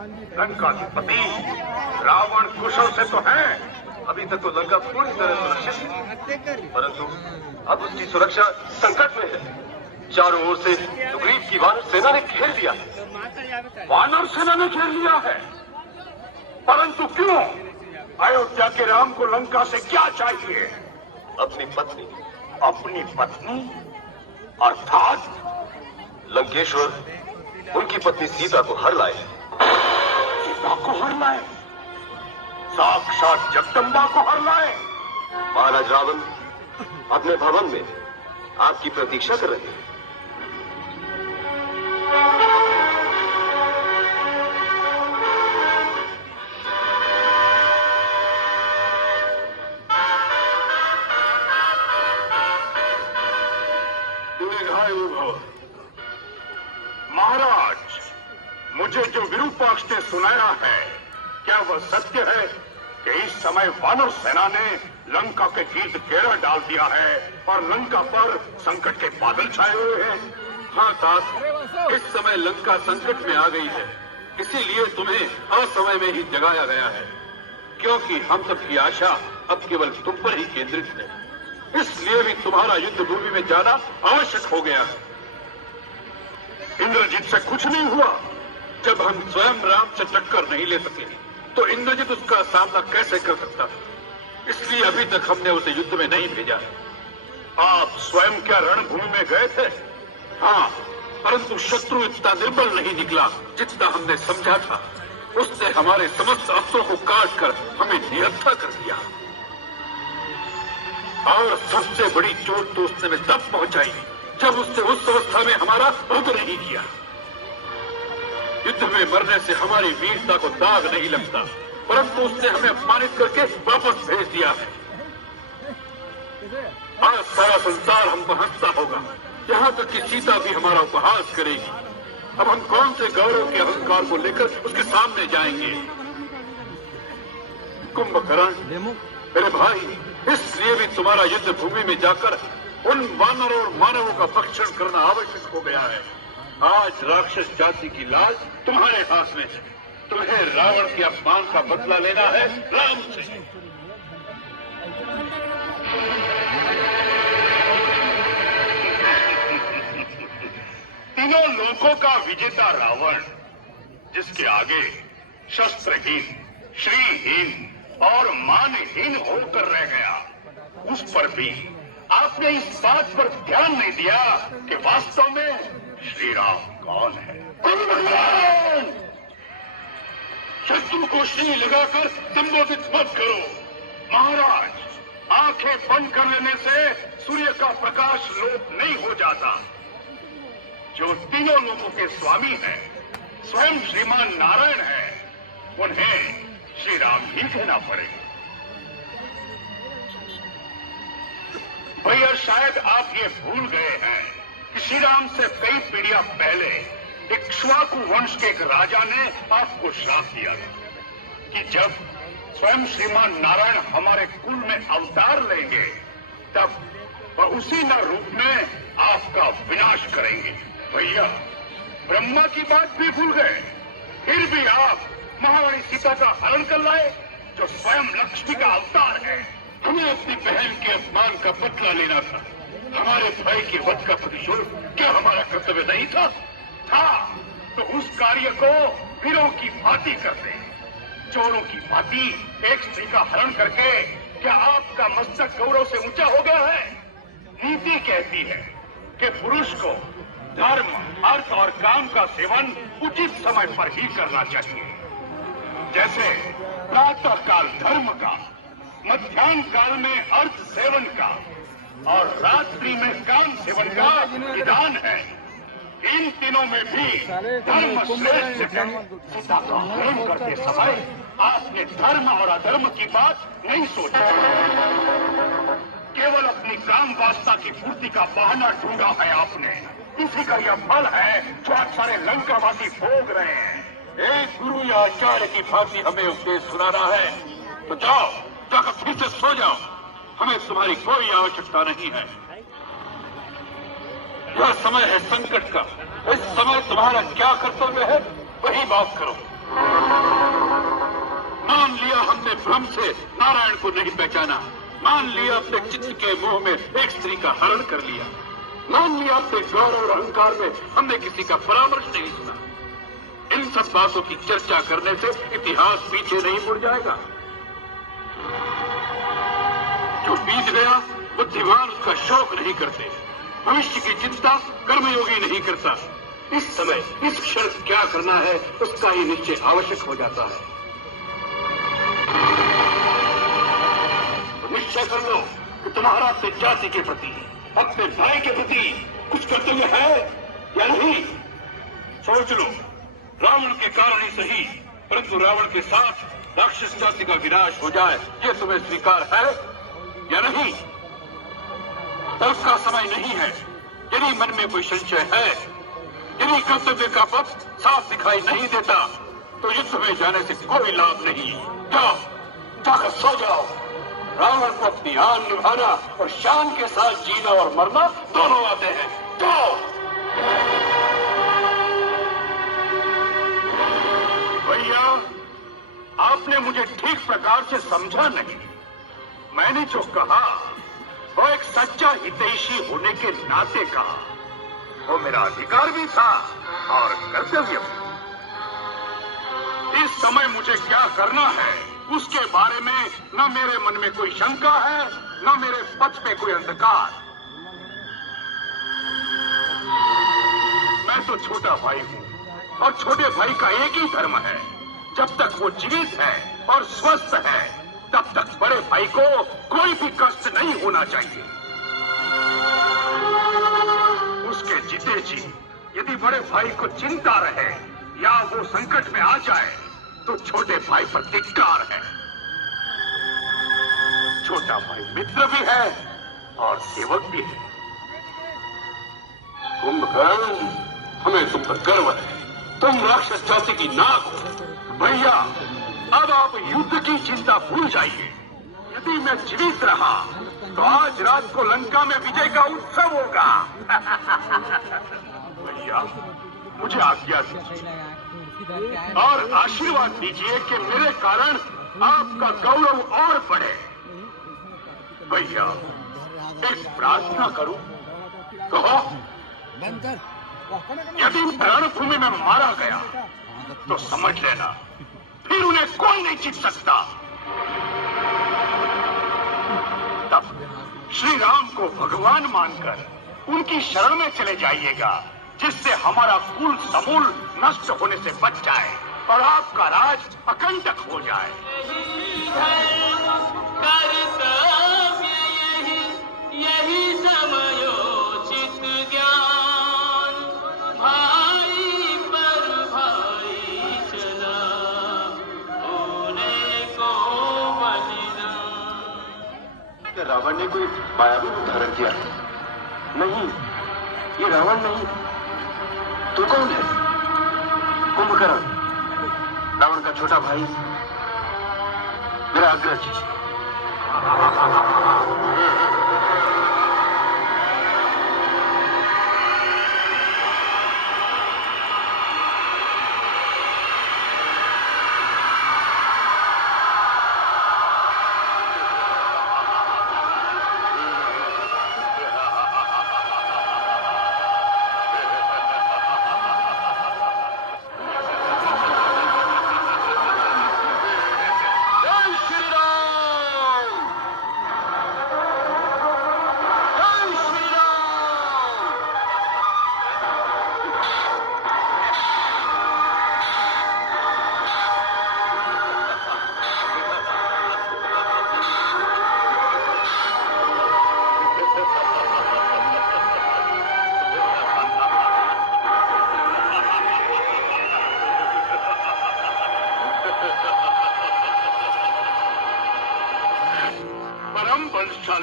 लंकाधिपति रावण कुशल से तो है, अभी तक तो लंका पूरी तरह सुरक्षित है, परंतु अब उसकी सुरक्षा संकट में है। चारों ओर से सुग्रीव की वानर सेना ने घेर लिया है। वानर सेना ने घेर लिया है, परंतु क्यों? अयोध्या के राम को लंका से क्या चाहिए? अपनी पत्नी। अपनी पत्नी अर्थात लंकेश्वर उनकी पत्नी सीता को हर लाए। सीता को हर लाए? साक्षात जगदम्बा को हर लाए। महाराज रावण अपने भवन में आपकी प्रतीक्षा कर रहे हैं। महाराज, मुझे जो विरूपाक्ष ने सुनाया है, क्या वह सत्य है कि इस समय वानर सेना ने लंका के गिर्द घेरा डाल दिया है और लंका पर संकट के बादल छाए हुए हैं? हाँ तात, इस समय लंका संकट में आ गई है, इसीलिए तुम्हें असमय में ही जगाया गया है, क्योंकि हम सबकी आशा अब केवल तुम पर ही केंद्रित है। इसलिए भी तुम्हारा युद्ध भूमि में जाना आवश्यक हो गया है। इंद्रजीत से कुछ नहीं हुआ। जब हम स्वयं राम से टक्कर नहीं ले सके तो इंद्रजीत उसका सामना कैसे कर सकता था? इसलिए अभी तक हमने उसे युद्ध में नहीं भेजा है। आप स्वयं क्या रणभूमि में गए थे? हाँ, परंतु शत्रु इतना निर्बल नहीं निकला जितना हमने समझा था। उसने हमारे समस्त अस्त्रों को काट कर हमें निहत्था कर दिया, और सबसे बड़ी चोट तो उसने में तब पहुंचाई जब उसने उस अवस्था में हमारा वध नहीं किया। युद्ध में मरने से हमारी वीरता को दाग नहीं लगता, परंतु उसने हमें अपमानित करके वापस भेज दिया है। आज सारा संसार हम पर हंसता होगा, यहाँ तक कि सीता भी हमारा उपहास करेगी। अब हम कौन से गौरव के अहंकार को लेकर उसके सामने जाएंगे? कुंभकर्ण मेरे भाई, इसलिए भी तुम्हारा युद्ध भूमि में जाकर उन वानरों और मानवों का भक्षण करना आवश्यक हो गया है। आज राक्षस जाति की लाज तुम्हारे हाथ में है। तुम्हें रावण के अपमान का बदला लेना है राम से। तीनों लोकों का विजेता रावण, जिसके आगे शस्त्रहीन, श्रीहीन और मानहीन होकर रह गया, उस पर भी आपने इस बात पर ध्यान नहीं दिया कि वास्तव में श्री राम कौन है। शत्रु को श्री लगाकर संबोधित मत करो। महाराज, आंखें बंद कर लेने से सूर्य का प्रकाश लोप नहीं हो जाता। जो तीनों लोगों के स्वामी हैं, स्वयं श्रीमान नारायण हैं, उन्हें श्री राम ही कहना पड़ेगा। भैया, शायद आप ये भूल गए हैं कि श्री राम से कई पीढ़ियां पहले इक्ष्वाकु वंश के एक राजा ने आपको श्राप दिया था कि जब स्वयं श्रीमान नारायण हमारे कुल में अवतार लेंगे, तब वह उसी न रूप में आपका विनाश करेंगे। भैया, ब्रह्मा की बात भी भूल गए, फिर भी आप महारानी सीता का हरण कर लाए, जो स्वयं लक्ष्मी का अवतार है। हमें अपनी बहन के अपमान का बदला लेना था। हमारे भाई के वध का प्रतिशोध क्या हमारा कर्तव्य नहीं था? तो उस कार्य को वीरों की भांति करते, चोरों की भांति एक स्त्री का हरण करके क्या आपका मस्तक गौरव से ऊंचा हो गया है? नीति कहती है कि पुरुष को धर्म, अर्थ और काम का सेवन उचित समय पर ही करना चाहिए। जैसे प्रातः काल धर्म का, मध्याह्न काल में अर्थ सेवन का और रात्रि में काम सेवन का विधान है। इन तीनों में भी धर्म श्रेष्ठ है। सीता का हरण करते समय आपने धर्म और अधर्म की बात नहीं सोची, केवल अपनी काम वासना की पूर्ति का बहाना ढूंढा है आपने। इसी का यह फल है जो आज सारे लंकावासी भोग रहे हैं। एक गुरु या आचार्य की भांति हमें उपदेश सुनाना है तो जाओ, जाकर फिर से सो जाओ। हमें तुम्हारी कोई आवश्यकता नहीं है। यह समय है संकट का। इस समय तुम्हारा क्या कर्तव्य है वही बात करो। मान लिया हमने भ्रम से नारायण को नहीं पहचाना, मान लिया अपने चित्त के मोह में एक स्त्री का हरण कर लिया, मान लिया अपने गौरव और अहंकार में हमने किसी का परामर्श नहीं सुना। इन सब बातों की चर्चा करने से इतिहास पीछे नहीं मुड़ जाएगा। जो बीत गया बुद्धिमान उसका शोक नहीं करते, भविष्य की चिंता कर्मयोगी नहीं करता। इस समय इस क्षण क्या करना है उसका ही निश्चय आवश्यक हो जाता है। तो निश्चय कर लो कि तुम्हारा अपने जाति के प्रति, अपने भाई के प्रति कुछ कर्तव्य है या नहीं। सोच लो, रावण के कारण ही सही, परंतु रावण के साथ राक्षस जाति का विनाश हो जाए, ये तुम्हें स्वीकार है या नहीं? तर्क का समय नहीं है। यदि मन में कोई संशय है, यदि कर्तव्य का पथ साफ दिखाई नहीं देता, तो युद्ध में जाने से कोई लाभ नहीं। जाओ, जाकर सो जाओ। रावण को अपनी आन निभाना और शान के साथ जीना और मरना दोनों आते हैं। जाओ। भैया, आपने मुझे ठीक प्रकार से समझा नहीं। मैंने जो कहा वो एक सच्चा हितैषी होने के नाते कहा। वो मेरा अधिकार भी था और कर्तव्य भी। इस समय मुझे क्या करना है उसके बारे में न मेरे मन में कोई शंका है, न मेरे पथ पे कोई अंधकार। मैं तो छोटा भाई हूं और छोटे भाई का एक ही धर्म है, जब तक वो जीवित है और स्वस्थ है तब तक बड़े भाई को कोई भी कष्ट नहीं होना चाहिए। उसके जीते जी यदि बड़े भाई को चिंता रहे या वो संकट में आ जाए तो छोटे भाई पर धिक्कार है। छोटा भाई मित्र भी है और सेवक भी है। कुंभकर्ण, हमें तुम पर गर्व है। तुम राक्षस जाति की नाक हो। भैया, अब आप युद्ध की चिंता भूल जाइए। यदि मैं जीवित रहा तो आज रात को लंका में विजय का उत्सव होगा। भैया, मुझे आज्ञा दीजिए और आशीर्वाद दीजिए कि मेरे कारण आपका गौरव और बढ़े। भैया, एक प्रार्थना करूं? कहो। यदि रणभूमि में मारा गया तो समझ लेना फिर उन्हें कोई नहीं जीत सकता। तब श्री राम को भगवान मानकर उनकी शरण में चले जाइएगा, जिससे हमारा कुल समूल नष्ट होने से बच जाए और आपका राज अकंटक हो जाए। यही समयोचित ज्ञान, भाई पर भाई चला, होने को बलिदान। क्या रावण ने कोई मायावी रूप धारण किया? नहीं, ये रावण नहीं। तो कौन है? कुंभकर्ण, रावण का छोटा भाई, मेरा अग्रज।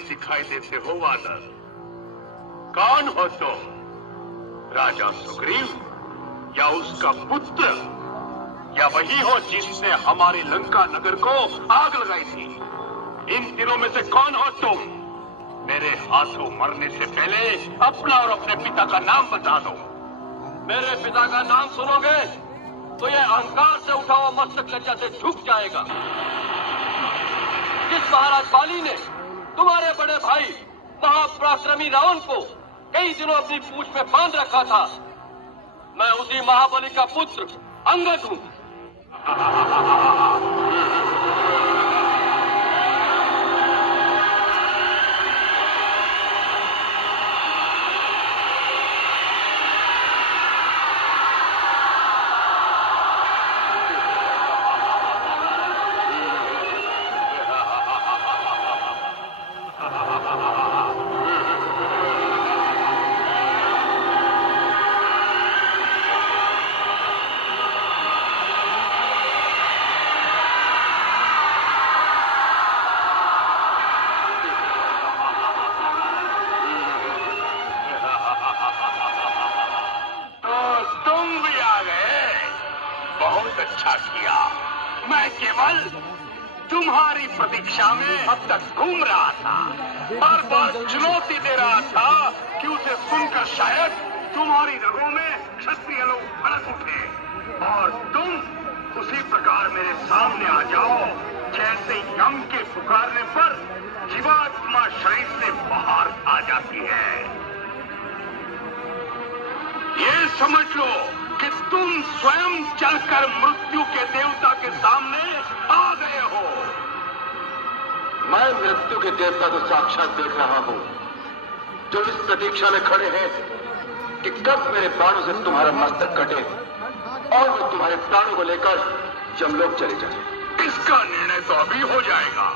दिखाई देते हो वानर? कौन हो तुम? राजा सुग्रीव या उसका पुत्र, या वही हो जिसने हमारी लंका नगर को आग लगाई थी? इन तीनों में से कौन हो तुम? मेरे हाथों मरने से पहले अपना और अपने पिता का नाम बता दो। मेरे पिता का नाम सुनोगे तो यह अहंकार से उठा हुआ मस्तक लज्जा से झुक जाएगा। जिस महाराज बाली ने तुम्हारे बड़े भाई महापराक्रमी रावण को कई दिनों अपनी पूंछ में बांध रखा था, मैं उसी महाबली का पुत्र अंगद हूं। अच्छा किया। मैं केवल तुम्हारी प्रतीक्षा में अब तक घूम रहा था, बार बार चुनौती दे रहा था कि उसे सुनकर शायद तुम्हारी रगों में क्षत्रिय लोग भड़क उठे और तुम उसी प्रकार मेरे सामने आ जाओ जैसे यम के पुकारने पर जीवात्मा शरीर से बाहर आ जाती है। ये समझ लो कि तुम स्वयं चलकर मृत्यु के देवता के सामने आ गए हो। मैं मृत्यु के देवता को साक्षात देख रहा हूं, जो इस प्रतीक्षा में खड़े हैं कि कब मेरे बाणों से तुम्हारा मस्तक कटे और वो तुम्हारे प्राणों को लेकर यमलोक चले जाए। इसका निर्णय तो अभी हो जाएगा।